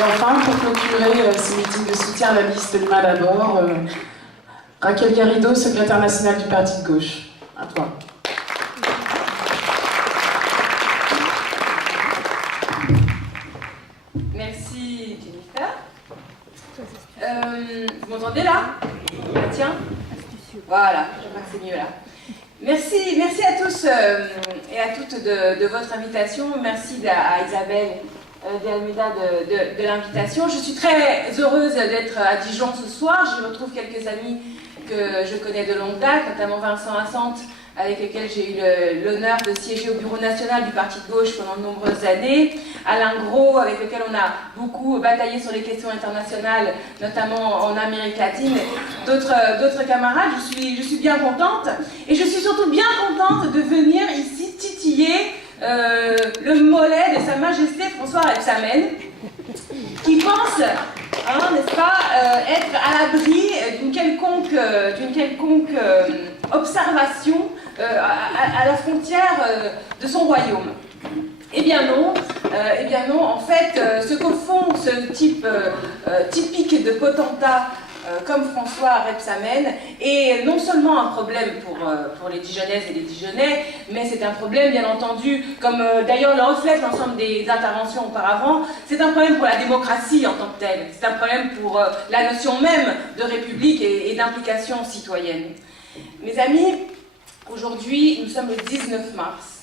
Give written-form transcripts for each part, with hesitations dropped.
Et enfin, pour clôturer ce meeting de soutien à la liste Lima d'abord, Raquel Garrido, secrétaire nationale du Parti de gauche. À toi. Merci Jennifer. Vous m'entendez là? Tiens. Voilà, je crois que c'est mieux là. Merci à tous et à toutes de votre invitation. Merci à Isabelle de Almeida de l'invitation. Je suis très heureuse d'être à Dijon ce soir. J'y retrouve quelques amis que je connais de longue date, notamment Vincent Assante, avec lequel j'ai eu l'honneur de siéger au bureau national du Parti de gauche pendant de nombreuses années, Alain Gros, avec lequel on a beaucoup bataillé sur les questions internationales, notamment en Amérique latine, d'autres camarades. Je suis bien contente, et je suis surtout bien contente de venir ici titiller le mollet de Sa Majesté François Rebsamen, qui pense, n'est-ce pas, être à l'abri d'une quelconque observation à la frontière de son royaume. Eh bien non, en fait, ce qu'au fond, ce type typique de potentat comme François Rebsamen est non seulement un problème pour les Dijonnaises et les Dijonnais, mais c'est un problème, bien entendu, comme d'ailleurs le reflète l'ensemble des interventions auparavant, c'est un problème pour la démocratie en tant que telle, c'est un problème pour la notion même de république et d'implication citoyenne. Mes amis, aujourd'hui, nous sommes le 19 mars,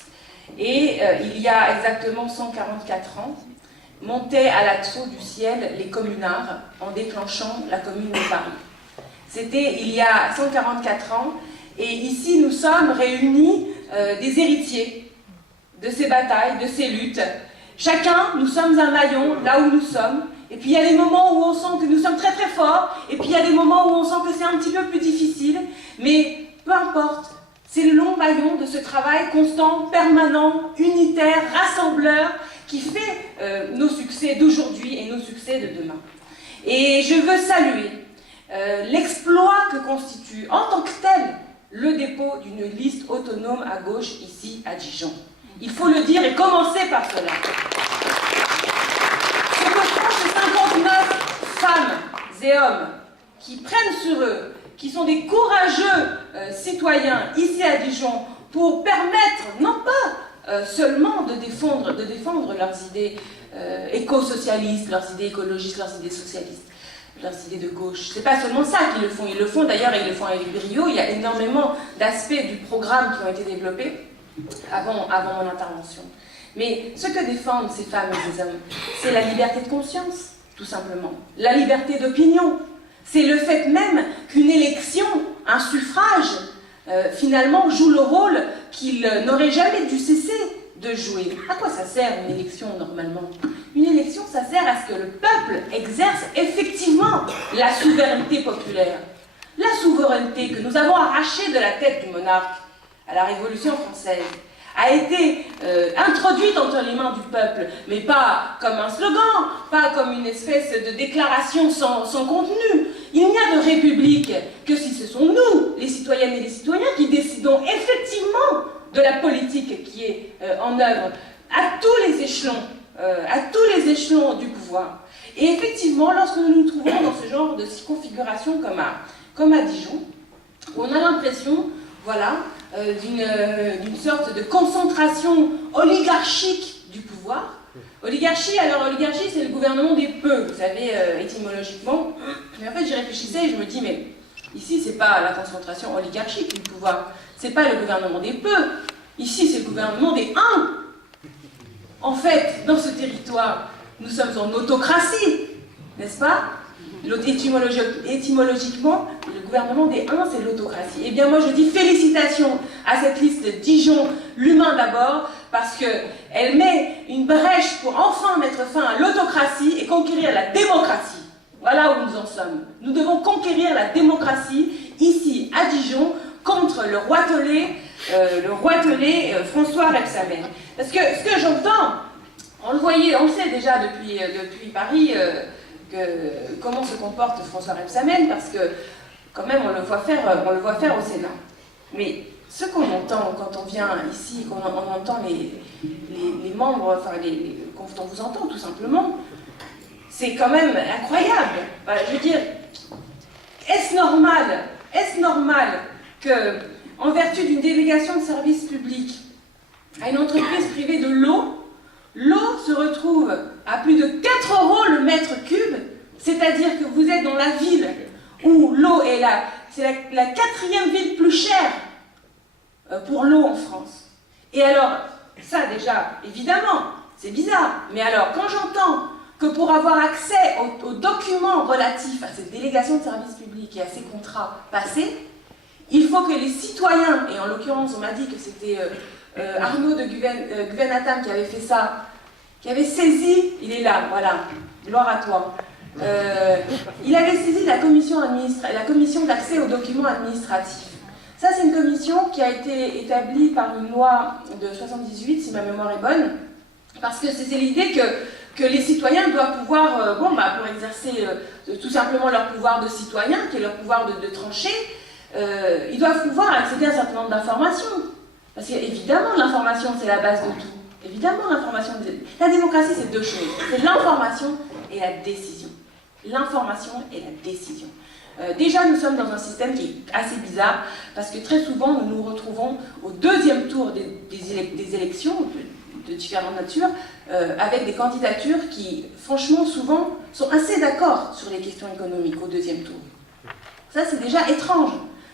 et il y a exactement 144 ans, montaient à l'assaut du ciel les communards en déclenchant la Commune de Paris. C'était il y a 144 ans, et ici nous sommes réunis des héritiers de ces batailles, de ces luttes. Chacun, nous sommes un maillon là où nous sommes, et puis il y a des moments où on sent que nous sommes très très forts, et puis il y a des moments où on sent que c'est un petit peu plus difficile, mais peu importe, c'est le long maillon de ce travail constant, permanent, unitaire, rassembleur, qui fait nos succès d'aujourd'hui et nos succès de demain. Et je veux saluer l'exploit que constitue en tant que tel le dépôt d'une liste autonome à gauche ici à Dijon. Il faut le dire et commencer par cela. Ce que font ces 59 femmes et hommes qui prennent sur eux, qui sont des courageux citoyens ici à Dijon pour permettre, non pas seulement de défendre leurs idées éco-socialistes, leurs idées écologistes, leurs idées socialistes, leurs idées de gauche. C'est pas seulement ça qu'ils le font. Ils le font d'ailleurs et ils le font avec brio. Il y a énormément d'aspects du programme qui ont été développés avant mon intervention. Mais ce que défendent ces femmes et ces hommes, c'est la liberté de conscience, tout simplement. La liberté d'opinion. C'est le fait même qu'une élection, un suffrage, finalement joue le rôle qu'il n'aurait jamais dû cesser de jouer. À quoi ça sert une élection normalement? Une élection, ça sert à ce que le peuple exerce effectivement la souveraineté populaire. La souveraineté que nous avons arrachée de la tête du monarque à la Révolution française a été introduite entre les mains du peuple, mais pas comme un slogan, pas comme une espèce de déclaration sans contenu. Il n'y a de république que si ce sont nous, les citoyennes et les citoyens, qui décidons effectivement de la politique qui est en œuvre à tous les échelons du pouvoir. Et effectivement, lorsque nous nous trouvons dans ce genre de configuration comme à Dijon, on a l'impression, voilà, d'une sorte de concentration oligarchique du pouvoir. Oligarchie, c'est le gouvernement des peu, vous savez, étymologiquement. Mais en fait, j'y réfléchissais et je me dis, mais ici, c'est pas la concentration oligarchique du pouvoir, c'est pas le gouvernement des peu, ici, c'est le gouvernement des uns. En fait, dans ce territoire, nous sommes en autocratie, n'est-ce pas? Étymologiquement, le gouvernement des uns, c'est l'autocratie. Eh bien, moi, je dis félicitations à cette liste Dijon, l'humain d'abord, parce qu'elle met une brèche pour enfin mettre fin à l'autocratie et conquérir la démocratie. Voilà où nous en sommes. Nous devons conquérir la démocratie, ici, à Dijon, contre le roitelet François Rebsamen. Parce que ce que j'entends, on le sait déjà depuis Paris, comment se comporte François Rebsamen, parce que quand même on le voit faire au Sénat. Mais ce qu'on entend quand on vient ici, quand on entend les membres, enfin quand on vous entend tout simplement, c'est quand même incroyable. Je veux dire, est-ce normal que, en vertu d'une délégation de service public à une entreprise privée de l'eau se retrouve à plus de 4 € le mètre cube, c'est-à-dire que vous êtes dans la ville où l'eau est c'est la 4e ville plus chère pour l'eau en France. Et alors, ça déjà, évidemment, c'est bizarre, mais alors quand j'entends que pour avoir accès aux documents relatifs à cette délégation de service public et à ces contrats passés, il faut que les citoyens, et en l'occurrence on m'a dit que c'était Arnaud de Guvenatam qui avait fait ça, qui avait saisi, il est là, voilà, gloire à toi, il avait saisi la commission d'accès aux documents administratifs. Ça c'est une commission qui a été établie par une loi de 78, si ma mémoire est bonne, parce que c'est l'idée que les citoyens doivent pouvoir, pour exercer tout simplement leur pouvoir de citoyen, qui est leur pouvoir de trancher, ils doivent pouvoir accéder à un certain nombre d'informations. Parce qu'évidemment, l'information, c'est la base de tout. Évidemment, l'information... La démocratie, c'est 2 choses. C'est l'information et la décision. L'information et la décision. Déjà, nous sommes dans un système qui est assez bizarre, parce que très souvent, nous nous retrouvons au 2e tour des élections, de différentes natures, avec des candidatures qui, franchement, souvent, sont assez d'accord sur les questions économiques au 2e tour. Ça, c'est déjà étrange.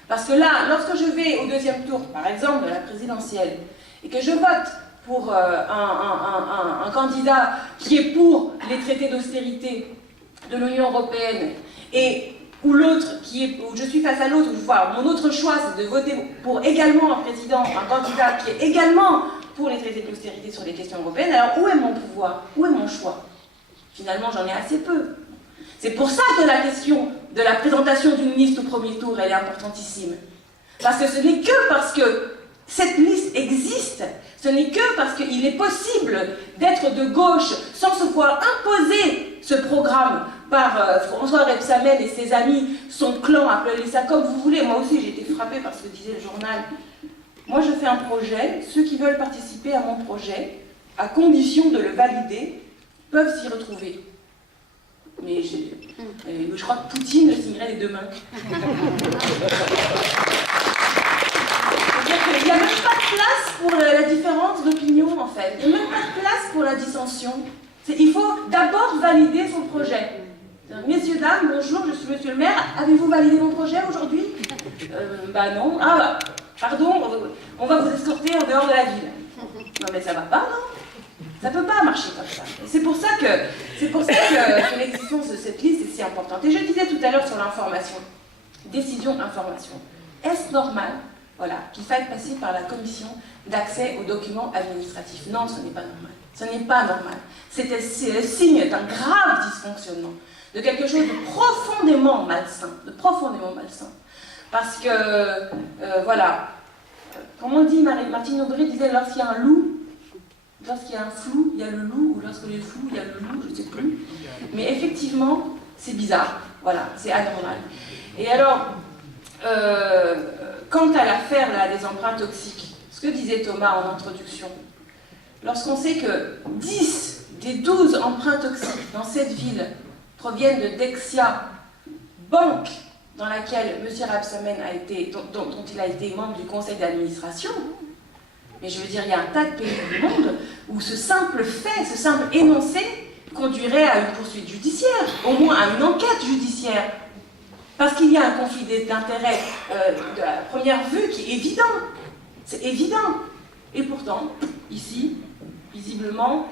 Parce que là, lorsque je vais au 2e tour, par exemple, de la présidentielle, et que je vote pour un candidat qui est pour les traités d'austérité de l'Union européenne, et où je suis face à l'autre, mon autre choix, c'est de voter pour également un président, un candidat qui est également pour les traités d'austérité sur les questions européennes, alors où est mon pouvoir? Où est mon choix? Finalement, j'en ai assez peu. C'est pour ça que la question de la présentation d'une liste au 1er tour, elle est importantissime. Parce que ce n'est que parce que cette liste existe, ce n'est que parce qu'il est possible d'être de gauche sans se voir imposer ce programme par François Rebsamen et ses amis, son clan, appelez ça comme vous voulez. Moi aussi, j'ai été frappée par ce que disait le journal. Moi, je fais un projet. Ceux qui veulent participer à mon projet, à condition de le valider, peuvent s'y retrouver. Mais je crois que Poutine le signerait les 2 mains. C'est-à-dire qu'il n'y a même pas de place pour la différence d'opinion, en fait. Il n'y a même pas de place pour la dissension. Il faut d'abord valider son projet. Messieurs, dames, bonjour, je suis monsieur le maire. Avez-vous validé mon projet aujourd'hui? Non. Ah bah, pardon, on va vous escorter en dehors de la ville. Non mais ça va pas, non? Ça ne peut pas marcher comme ça. C'est pour ça que l'existence de cette liste est si importante. Et je disais tout à l'heure sur l'information. Décision, information. Est-ce normal, qu'il faille passer par la commission d'accès aux documents administratifs? Non, ce n'est pas normal. Ce n'est pas normal. C'est le signe d'un grave dysfonctionnement, de quelque chose de profondément malsain. Parce que, comme on dit, Martine Aubry disait, lorsqu'il y a un loup, lorsqu'il y a un flou, il y a le loup, ou lorsque il y a le flou, il y a le loup, je ne sais plus. Mais effectivement, c'est bizarre. C'est anormal. Et alors, quant à l'affaire des emprunts toxiques, ce que disait Thomas en introduction, lorsqu'on sait que 10 des 12 emprunts toxiques dans cette ville proviennent de Dexia, banque dans laquelle M. Rebsamen dont il a été membre du conseil d'administration, mais je veux dire, il y a un tas de pays du monde où ce simple fait, ce simple énoncé conduirait à une poursuite judiciaire, au moins à une enquête judiciaire. Parce qu'il y a un conflit d'intérêts de la première vue qui est évident. C'est évident. Et pourtant, ici, visiblement,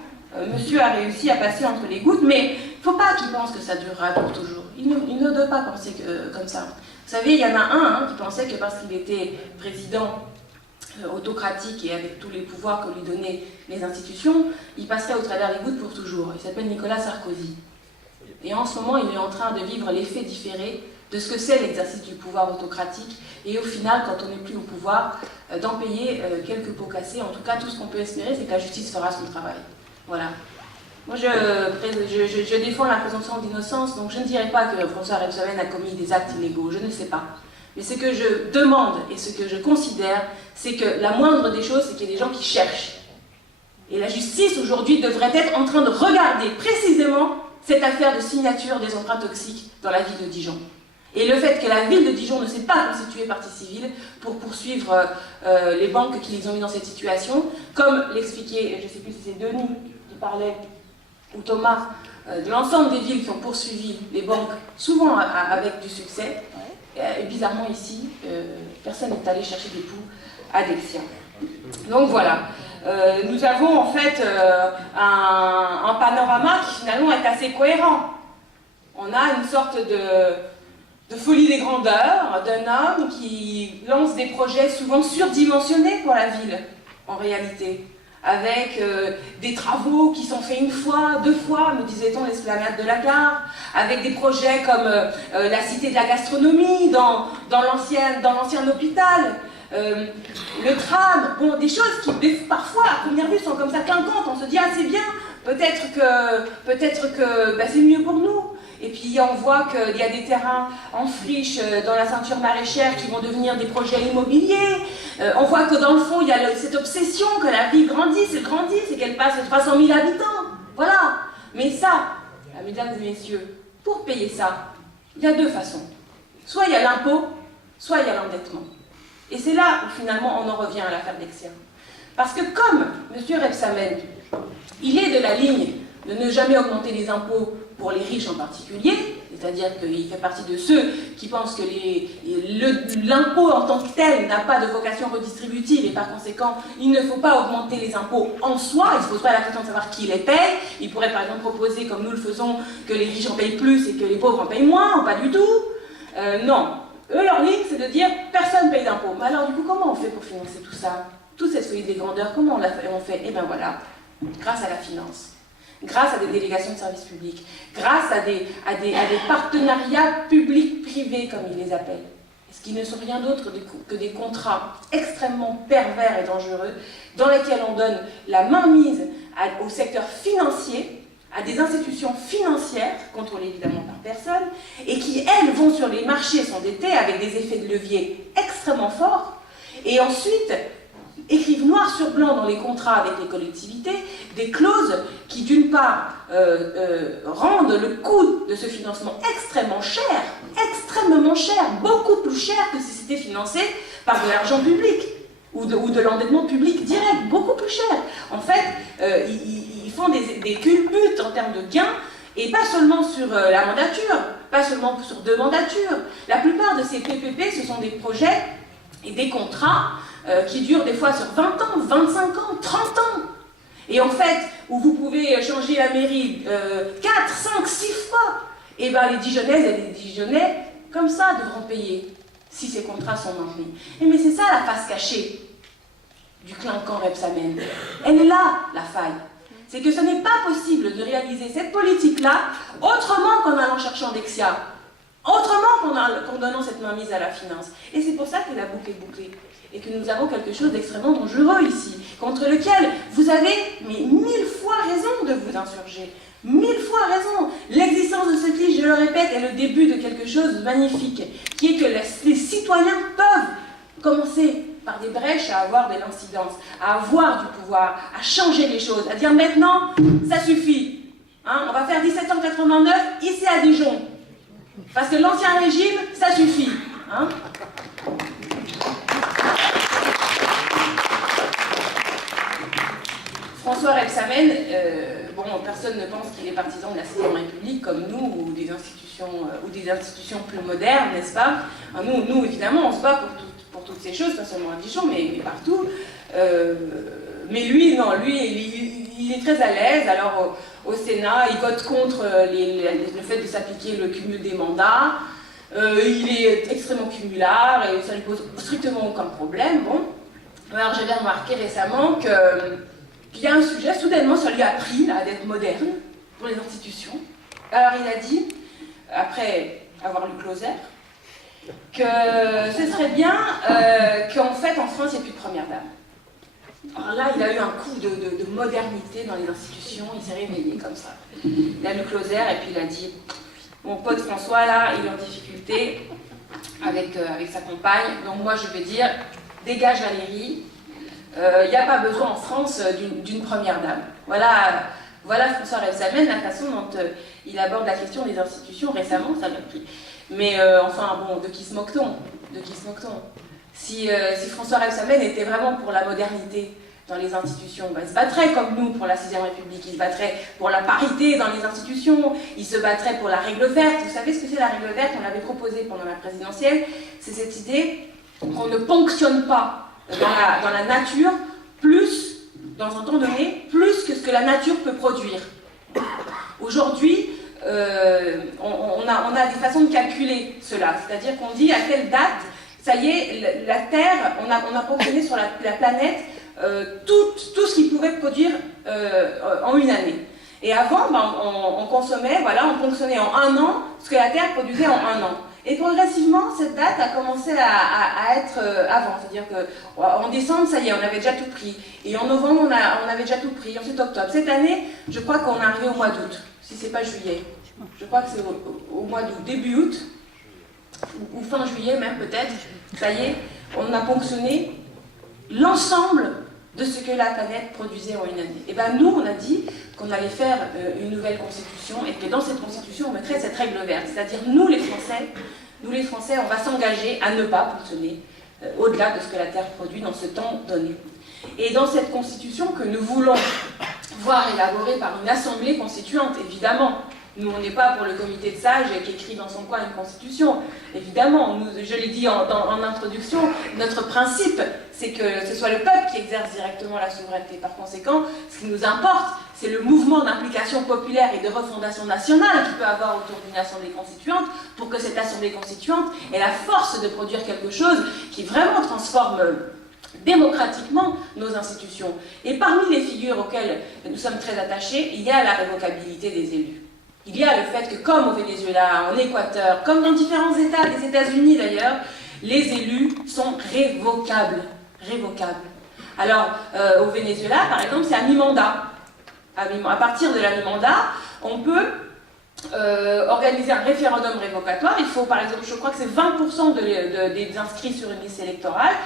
monsieur a réussi à passer entre les gouttes, mais il ne faut pas qu'il pense que ça durera pour toujours. Il ne doit pas penser comme ça. Vous savez, il y en a un qui pensait que parce qu'il était président autocratique et avec tous les pouvoirs que lui donnaient les institutions, il passerait au travers des gouttes pour toujours. Il s'appelle Nicolas Sarkozy. Et en ce moment, il est en train de vivre l'effet différé de ce que c'est l'exercice du pouvoir autocratique, et au final, quand on n'est plus au pouvoir, d'en payer quelques pots cassés. En tout cas, tout ce qu'on peut espérer, c'est que la justice fera son travail. Voilà. Moi, je défends la présomption d'innocence, donc je ne dirais pas que François Rebsamen a commis des actes illégaux, je ne sais pas. Mais ce que je demande et ce que je considère, c'est que la moindre des choses, c'est qu'il y ait des gens qui cherchent. Et la justice, aujourd'hui, devrait être en train de regarder précisément cette affaire de signature des emprunts toxiques dans la ville de Dijon. Et le fait que la ville de Dijon ne s'est pas constituée partie civile pour poursuivre les banques qui les ont mis dans cette situation, comme l'expliquait, je ne sais plus si c'est Denis qui parlait, ou Thomas, de l'ensemble des villes qui ont poursuivi les banques, souvent avec du succès. Et bizarrement ici, personne n'est allé chercher des poux à Dexia. Donc voilà, nous avons en fait un panorama qui finalement est assez cohérent. On a une sorte de folie des grandeurs d'un homme qui lance des projets souvent surdimensionnés pour la ville, en réalité, avec des travaux qui sont faits une fois, deux fois, me disait-on, l'esplanade de la gare, avec des projets comme la cité de la gastronomie dans l'ancien hôpital, le tram, bon, des choses qui parfois à première vue sont comme ça clinquantes, on se dit ah c'est bien, peut-être que bah, c'est mieux pour nous. Et puis on voit qu'il y a des terrains en friche dans la ceinture maraîchère qui vont devenir des projets immobiliers. On voit que dans le fond, il y a cette obsession que la ville grandisse et qu'elle passe de 300 000 habitants. Voilà. Mais ça, mesdames et messieurs, pour payer ça, il y a deux façons. Soit il y a l'impôt, soit il y a l'endettement. Et c'est là où finalement on en revient à l'affaire Dexia. Parce que comme M. Rebsamen, il est de la ligne de ne jamais augmenter les impôts pour les riches en particulier, c'est-à-dire qu'il fait partie de ceux qui pensent que l'impôt en tant que tel n'a pas de vocation redistributive et par conséquent, il ne faut pas augmenter les impôts en soi, il ne se pose pas la question de savoir qui les paye, il pourrait par exemple proposer, comme nous le faisons, que les riches en payent plus et que les pauvres en payent moins, pas du tout. Non, eux leur ligne c'est de dire personne ne paye d'impôts. Mais alors du coup comment on fait pour financer tout ça? Toute cette folie des grandeurs, comment on fait? Eh bien voilà, grâce à la finance. Grâce à des délégations de services publics, grâce à des partenariats publics-privés, comme ils les appellent, ce qui ne sont rien d'autre que des contrats extrêmement pervers et dangereux, dans lesquels on donne la mainmise au secteur financier, à des institutions financières, contrôlées évidemment par personne, et qui, elles, vont sur les marchés s'endetter avec des effets de levier extrêmement forts, et ensuite écrivent noir sur blanc dans les contrats avec les collectivités des clauses qui, d'une part, rendent le coût de ce financement extrêmement cher, beaucoup plus cher que si c'était financé par de l'argent public ou de l'endettement public direct, beaucoup plus cher. En fait, ils font des culbutes en termes de gains, et pas seulement sur la mandature, pas seulement sur deux mandatures. La plupart de ces PPP, ce sont des projets et des contrats qui durent des fois sur 20 ans, 25 ans, 30 ans. Et en fait, où vous pouvez changer la mairie 4, 5, 6 fois, et bien les Dijonnaises et les Dijonnais, comme ça, devront payer, si ces contrats sont maintenus. Et mais c'est ça la face cachée du clinquant Rebsamen. Elle est là, la faille. C'est que ce n'est pas possible de réaliser cette politique-là autrement qu'en allant chercher en Dexia, autrement qu'en donnant cette mainmise à la finance. Et c'est pour ça que la boucle est bouclée. Et que nous avons quelque chose d'extrêmement dangereux ici, contre lequel vous avez mais 1000 fois raison de vous insurger. 1000 fois raison. L'existence de ce qui, je le répète, est le début de quelque chose de magnifique, qui est que les citoyens peuvent commencer par des brèches à avoir de l'incidence, à avoir du pouvoir, à changer les choses, à dire maintenant, ça suffit. Hein, on va faire 1789 ici à Dijon. Parce que l'ancien régime, ça suffit. Hein. François Rebsamen, bon, personne ne pense qu'il est partisan de la 6ème République comme nous, ou des institutions plus modernes, n'est-ce pas? Nous, évidemment, on se bat pour toutes ces choses, pas seulement à Dijon, mais partout. Mais lui, non, il est très à l'aise. Alors, au Sénat, il vote contre le fait de s'appliquer le cumul des mandats. Il est extrêmement cumulard et ça ne lui pose strictement aucun problème. Bon. Alors, j'avais remarqué récemment qu'il y a un sujet, soudainement, ça lui a pris d'être moderne pour les institutions. Alors il a dit, après avoir lu Clauser, que ce serait bien qu'en fait, en France, il n'y ait plus de première dame. Alors là, il a eu un coup de modernité dans les institutions, il s'est réveillé comme ça. Il a lu Clauser et puis il a dit, mon pote François, là, il est en difficulté avec sa compagne, donc moi je vais dire, dégage Valérie. Il n'y a pas besoin en France d'une première dame. Voilà Voilà François Rebsamen, la façon dont il aborde la question des institutions récemment, ça m'a pris. Mais enfin, bon, de qui se moque-t-on? De qui se moque-t-on? Si François Rebsamen était vraiment pour la modernité dans les institutions, ben, il se battrait comme nous pour la 6ème République, il se battrait pour la parité dans les institutions, il se battrait pour la règle verte. Vous savez ce que c'est la règle verte? On l'avait proposée pendant la présidentielle. C'est cette idée qu'on ne ponctionne pas dans la nature plus, dans un temps donné, plus que ce que la nature peut produire. Aujourd'hui, on a des façons de calculer cela, c'est-à-dire qu'on dit à telle date, ça y est, la Terre, on a ponctionné sur la planète tout ce qu'il pouvait produire en une année. Et avant, ben, on consommait, voilà, on ponctionnait en un an ce que la Terre produisait en un an. Et progressivement, cette date a commencé à être avant. C'est-à-dire qu'en décembre, ça y est, on avait déjà tout pris. Et en novembre, on avait déjà tout pris. Ensuite, octobre. Cette année, je crois qu'on est arrivé au mois d'août, si c'est pas juillet. Je crois que c'est au mois d'août, début août, ou fin juillet même peut-être. Ça y est, on a ponctionné l'ensemble de ce que la planète produisait en une année. Et bien nous, on a dit qu'on allait faire une nouvelle constitution et que dans cette constitution, on mettrait cette règle verte. C'est-à-dire, nous les Français, on va s'engager à ne pas ponctionner au-delà de ce que la Terre produit dans ce temps donné. Et dans cette constitution que nous voulons voir élaborée par une assemblée constituante, évidemment, nous, on n'est pas pour le comité de sages qui écrit dans son coin une constitution. Évidemment, je l'ai dit en introduction, notre principe, c'est que ce soit le peuple qui exerce directement la souveraineté. Par conséquent, ce qui nous importe, c'est le mouvement d'implication populaire et de refondation nationale qu'il peut avoir autour d'une assemblée constituante, pour que cette assemblée constituante ait la force de produire quelque chose qui vraiment transforme démocratiquement nos institutions. Et parmi les figures auxquelles nous sommes très attachés, il y a la révocabilité des élus. Il y a le fait que, comme au Venezuela, en Équateur, comme dans différents États, les États-Unis d'ailleurs, les élus sont révocables. Révocables. Alors, au Venezuela, par exemple, c'est à mi-mandat. À partir de la mi-mandat, on peut organiser un référendum révocatoire. Il faut, par exemple, je crois que c'est 20% des inscrits sur une liste électorale.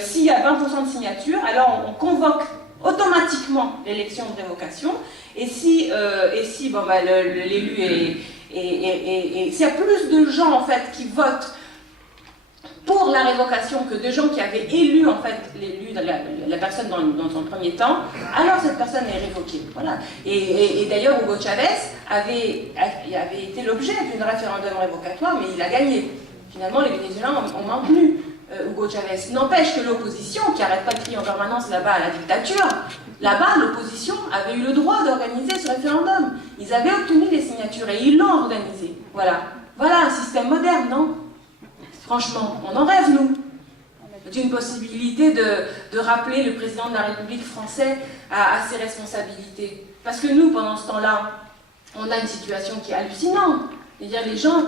S'il y a 20% de signatures, alors on convoque automatiquement l'élection de révocation. Et si bon, bah, l'élu s'il y a plus de gens en fait qui votent pour la révocation que de gens qui avaient élu en fait l'élu, la personne dans son premier temps, alors cette personne est révoquée. Voilà. Et d'ailleurs Hugo Chavez avait été l'objet d'un référendum révocatoire, mais il a gagné. Finalement, les Vénézuéliens ont maintenu Hugo Chavez. N'empêche que l'opposition, qui n'arrête pas de crier en permanence là-bas à la dictature, là-bas, l'opposition avait eu le droit d'organiser ce référendum. Ils avaient obtenu les signatures et ils l'ont organisé. Voilà. Voilà un système moderne, non? Franchement, on en rêve, nous, d'une possibilité de rappeler le président de la République français à ses responsabilités. Parce que nous, pendant ce temps-là, on a une situation qui est hallucinante. C'est-à-dire, les gens,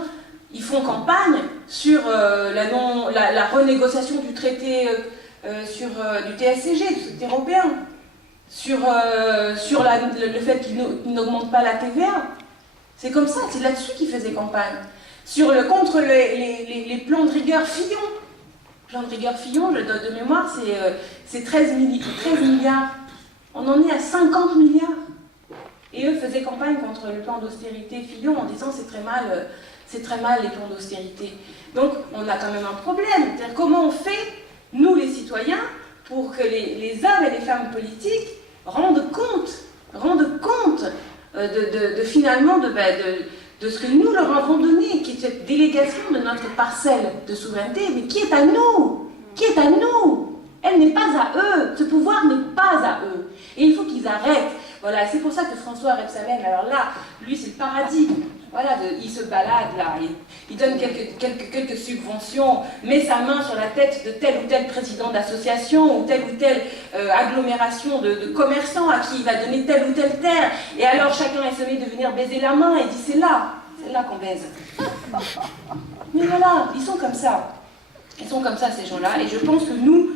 ils font campagne sur la renégociation du traité du TSCG, du traité européen. Sur le fait qu'ils n'augmentent pas la TVA. C'est comme ça, c'est là-dessus qu'ils faisaient campagne. Contre les plans de rigueur Fillon. Plan de rigueur Fillon, de mémoire, c'est 13 milliards. On en est à 50 milliards. Et eux faisaient campagne contre le plan d'austérité Fillon en disant c'est très mal les plans d'austérité. Donc on a quand même un problème. C'est-à-dire comment on fait, nous les citoyens, pour que les hommes et les femmes politiques rendent compte finalement de ce que nous leur avons donné, qui est cette délégation de notre parcelle de souveraineté, mais qui est à nous, Elle n'est pas à eux, ce pouvoir n'est pas à eux. Et il faut qu'ils arrêtent. Voilà, c'est pour ça que François Rebsamen, alors là, lui c'est le paradis. Voilà, il se balade là, il donne quelques subventions, met sa main sur la tête de tel ou tel président d'association ou telle agglomération de commerçants à qui il va donner telle ou telle terre. Et alors chacun est sommé de venir baiser la main et dit c'est là qu'on baise. Mais voilà, ils sont comme ça. Ils sont comme ça ces gens-là. Et je pense que nous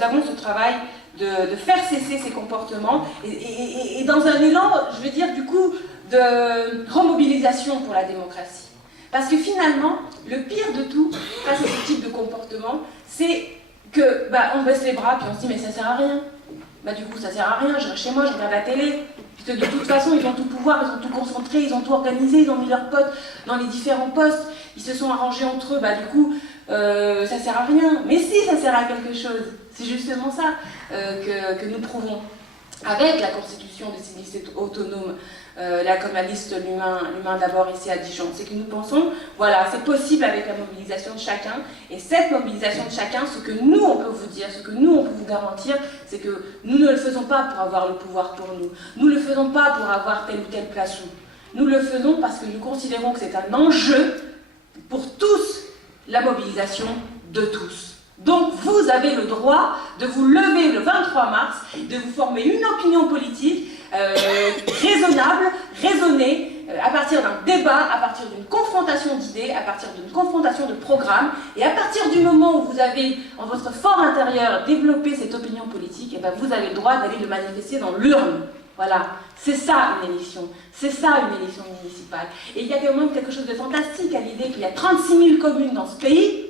avons ce travail de faire cesser ces comportements et dans un élan, je veux dire du coup, de remobilisation pour la démocratie. Parce que finalement, le pire de tout, face à ce type de comportement, c'est que on baisse les bras puis on se dit mais ça sert à rien. bah du coup ça sert à rien, je reste chez moi, je regarde la télé. Puisque de toute façon, ils ont tout pouvoir, ils ont tout concentré, ils ont tout organisé, ils ont mis leurs potes dans les différents postes, ils se sont arrangés entre eux, bah du coup, ça sert à rien. Mais si, ça sert à quelque chose. C'est justement ça que nous prouvons. Avec la constitution de ces listes autonomes, comme la liste l'humain d'abord ici à Dijon, c'est que nous pensons, voilà, c'est possible avec la mobilisation de chacun, et cette mobilisation de chacun, ce que nous on peut vous dire, ce que nous on peut vous garantir, c'est que nous ne le faisons pas pour avoir le pouvoir pour nous, nous ne le faisons pas pour avoir telle ou telle place où, nous le faisons parce que nous considérons que c'est un enjeu pour tous, la mobilisation de tous. Donc vous avez le droit de vous lever le 23 mars, de vous former une opinion politique raisonnable, raisonnée, à partir d'un débat, à partir d'une confrontation d'idées, à partir d'une confrontation de programmes, et à partir du moment où vous avez en votre fort intérieur développé cette opinion politique, et ben vous avez le droit d'aller le manifester dans l'urne. Voilà, c'est ça une élection, c'est ça une élection municipale. Et il y a quand même quelque chose de fantastique à l'idée qu'il y a 36 000 communes dans ce pays,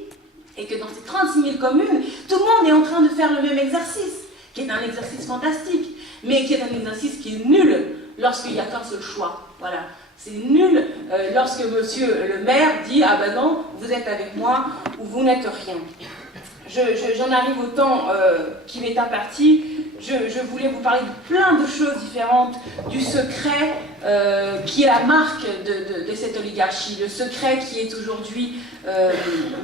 et que dans ces 36 000 communes, tout le monde est en train de faire le même exercice, qui est un exercice fantastique, mais qui est un exercice qui est nul lorsqu'il n'y a qu'un seul choix. Voilà. C'est nul lorsque monsieur le maire dit « Ah ben non, vous êtes avec moi ou vous n'êtes rien ». J'en arrive au temps qui m'est imparti. Je voulais vous parler de plein de choses différentes, du secret qui est la marque de cette oligarchie, le secret qui est aujourd'hui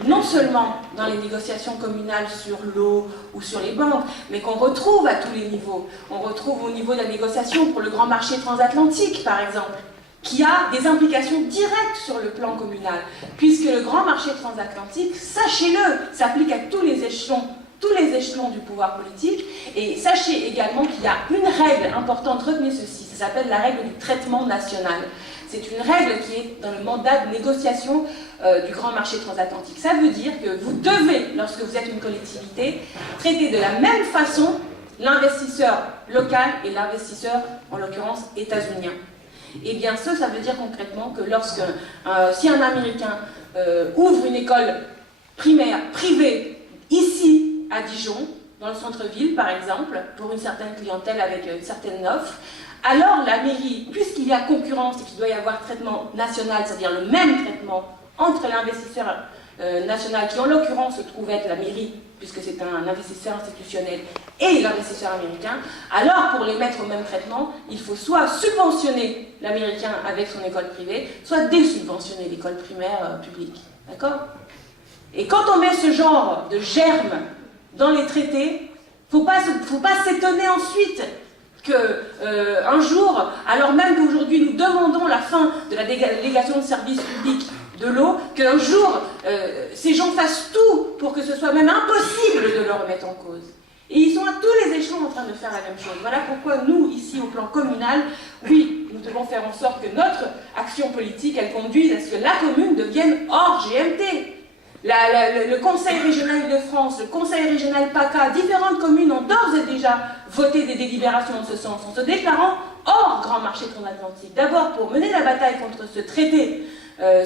non seulement dans les négociations communales sur l'eau ou sur les banques, mais qu'on retrouve à tous les niveaux. On retrouve au niveau de la négociation pour le grand marché transatlantique, par exemple, qui a des implications directes sur le plan communal, puisque le grand marché transatlantique, sachez-le, s'applique à tous les échelons du pouvoir politique, et sachez également qu'il y a une règle importante, retenez ceci, ça s'appelle la règle du traitement national. C'est une règle qui est dans le mandat de négociation du grand marché transatlantique. Ça veut dire que vous devez, lorsque vous êtes une collectivité, traiter de la même façon l'investisseur local et l'investisseur, en l'occurrence, états-unien. Et bien ça veut dire concrètement que si un Américain ouvre une école primaire privée ici à Dijon, dans le centre-ville par exemple, pour une certaine clientèle avec une certaine offre, alors la mairie, puisqu'il y a concurrence et qu'il doit y avoir traitement national, c'est-à-dire le même traitement entre l'investisseur national, qui en l'occurrence se trouve être la mairie, puisque c'est un investisseur institutionnel, et l'investisseur américain, alors pour les mettre au même traitement, il faut soit subventionner l'américain avec son école privée, soit désubventionner l'école primaire publique. D'accord ? Et quand on met ce genre de germe dans les traités, faut pas s'étonner ensuite qu'un jour, alors même qu'aujourd'hui nous demandons la fin de la délégation de services publics de l'eau, qu'un jour ces gens fassent tout pour que ce soit même impossible de le remettre en cause. Et ils sont à tous les échelons en train de faire la même chose. Voilà pourquoi nous, ici au plan communal, oui, nous devons faire en sorte que notre action politique, elle conduise à ce que la commune devienne hors GMT. Le Conseil régional de France, le Conseil régional PACA, différentes communes ont d'ores et déjà voté des délibérations en ce sens, en se déclarant hors grand marché transatlantique. D'abord pour mener la bataille contre ce traité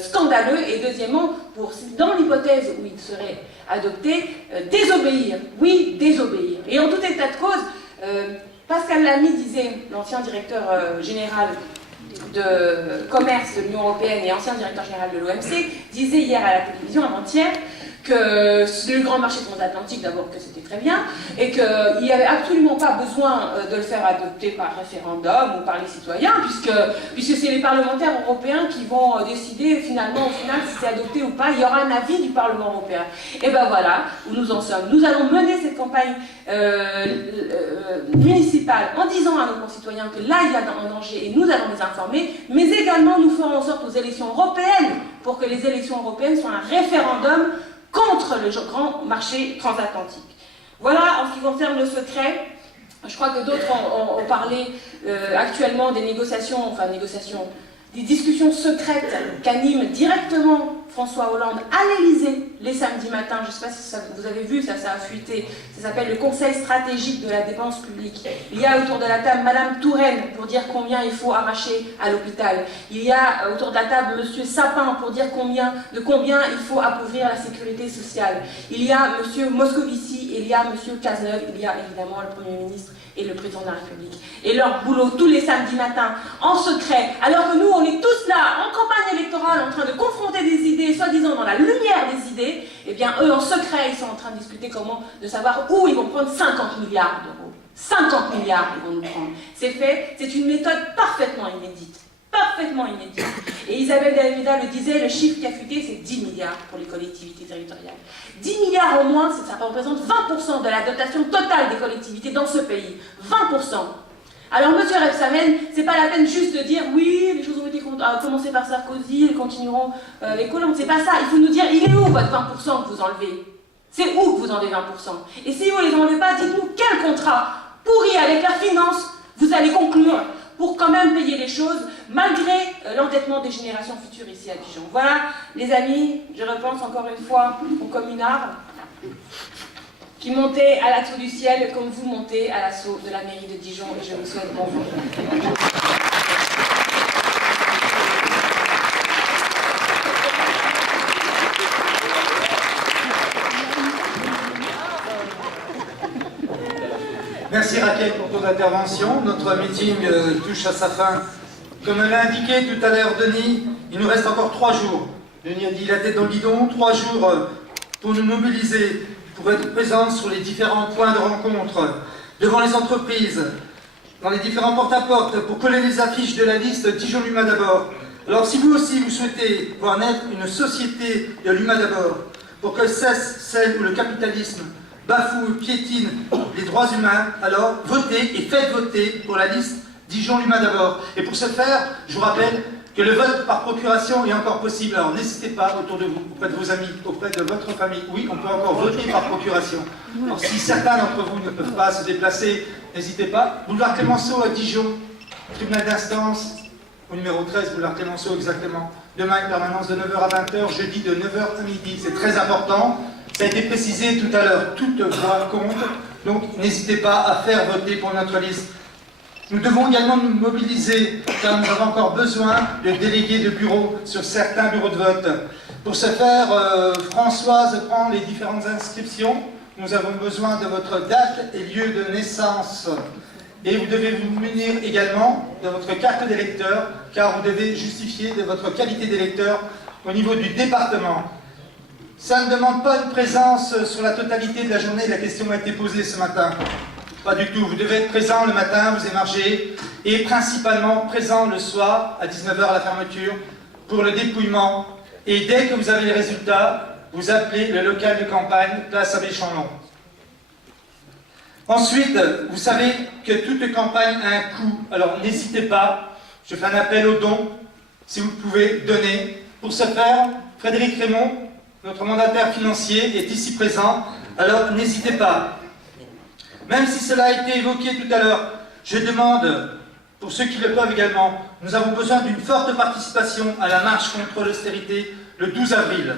scandaleux, et deuxièmement pour, dans l'hypothèse où il serait adopté, désobéir. Oui, désobéir. Et en tout état de cause, Pascal Lamy disait, l'ancien directeur général de commerce de l'Union européenne et ancien directeur général de l'OMC, disait hier à la télévision, avant-hier, que le grand marché transatlantique, d'abord, que c'était très bien, et qu'il n'y avait absolument pas besoin de le faire adopter par référendum ou par les citoyens, puisque c'est les parlementaires européens qui vont décider finalement, au final, si c'est adopté ou pas. Il y aura un avis du Parlement européen. Et ben voilà où nous en sommes. Nous allons mener cette campagne municipale en disant à nos concitoyens que là, il y a un danger et nous allons les informer, mais également nous ferons en sorte aux élections européennes, pour que les élections européennes soient un référendum contre le grand marché transatlantique. Voilà en ce qui concerne le secret. Je crois que d'autres ont parlé actuellement des des discussions secrètes qu'anime directement François Hollande à l'Élysée les samedis matins. Je ne sais pas si vous avez vu, ça a fuité. Ça s'appelle le Conseil stratégique de la dépense publique. Il y a autour de la table Madame Touraine pour dire combien il faut arracher à l'hôpital. Il y a autour de la table Monsieur Sapin pour dire combien il faut appauvrir la sécurité sociale. Il y a Monsieur Moscovici, il y a Monsieur Cazeneuve, il y a évidemment le Premier ministre et le président de la République. Et leur boulot tous les samedis matins, en secret, alors que nous, on est tous là, en campagne électorale, en train de confronter des idées, soi-disant dans la lumière des idées, eh bien, eux, en secret, ils sont en train de discuter de savoir où ils vont prendre 50 milliards d'euros. 50 milliards, ils vont nous prendre. C'est fait, c'est une méthode parfaitement inédite. Parfaitement inédite. Et Isabelle Davida le disait, le chiffre qui a fuité, c'est 10 milliards pour les collectivités territoriales. 10 milliards au moins, ça représente 20% de la dotation totale des collectivités dans ce pays. 20%. Alors, monsieur Rebsamen, c'est pas la peine juste de dire oui, les choses ont été commencé par Sarkozy, elles continueront les Colombe. C'est pas ça. Il faut nous dire, il est où votre 20% que vous enlevez? C'est où que vous enlevez 20%? Et si vous ne les enlevez pas, dites-nous quel contrat pourri avec la finance vous allez conclure pour quand même payer les choses, malgré l'endettement des générations futures ici à Dijon. Voilà, les amis, je repense encore une fois aux communards qui montaient à la tour du ciel comme vous montez à l'assaut de la mairie de Dijon, et je vous souhaite bon vent. Merci Raquel pour ton intervention. Notre meeting touche à sa fin. Comme l'a indiqué tout à l'heure Denis, il nous reste encore 3 jours. Denis a dit la tête dans le guidon, 3 jours pour nous mobiliser, pour être présents sur les différents points de rencontre, devant les entreprises, dans les différents porte-à-porte, pour coller les affiches de la liste Dijon l'Humain d'abord. Alors si vous aussi vous souhaitez voir naître une société de l'humain d'abord, pour que cesse celle où le capitalisme bafoue, piétine les droits humains, alors votez et faites voter pour la liste Dijon l'Humain d'abord. Et pour ce faire, je vous rappelle que le vote par procuration est encore possible. Alors n'hésitez pas autour de vous, auprès de vos amis, auprès de votre famille. Oui, on peut encore voter par procuration. Alors si certains d'entre vous ne peuvent pas se déplacer, n'hésitez pas. Boulevard Clémenceau à Dijon, tribunal d'instance, au numéro 13, boulevard Clémenceau exactement. Demain, une permanence de 9h à 20h, jeudi de 9h à midi. C'est très important. Ça a été précisé tout à l'heure, toute voix compte, donc n'hésitez pas à faire voter pour notre liste. Nous devons également nous mobiliser, car nous avons encore besoin de délégués de bureaux sur certains bureaux de vote. Pour ce faire, Françoise prend les différentes inscriptions. Nous avons besoin de votre date et lieu de naissance. Et vous devez vous munir également de votre carte d'électeur, car vous devez justifier de votre qualité d'électeur au niveau du département. Ça ne demande pas une présence sur la totalité de la journée, la question a été posée ce matin. Pas du tout, vous devez être présent le matin, vous émargez, et principalement présent le soir, à 19h à la fermeture, pour le dépouillement. Et dès que vous avez les résultats, vous appelez le local de campagne, place Abbé Chanlon. Ensuite, vous savez que toute campagne a un coût, alors n'hésitez pas, je fais un appel aux dons, si vous pouvez donner. Pour ce faire, Frédéric Raymond, notre mandataire financier, est ici présent, alors n'hésitez pas. Même si cela a été évoqué tout à l'heure, je demande, pour ceux qui le peuvent également, nous avons besoin d'une forte participation à la marche contre l'austérité le 12 avril.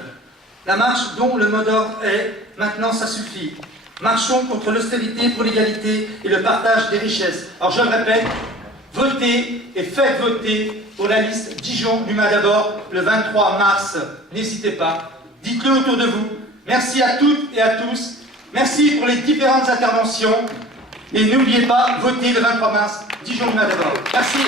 La marche dont le mot d'ordre est « Maintenant ça suffit ». Marchons contre l'austérité pour l'égalité et le partage des richesses. Alors je le répète, votez et faites voter pour la liste Dijon l'Humain d'abord le 23 mars. N'hésitez pas. Dites-le autour de vous. Merci à toutes et à tous. Merci pour les différentes interventions. Et n'oubliez pas, votez le 23 mars, Dijon l'Humain d'abord. Merci.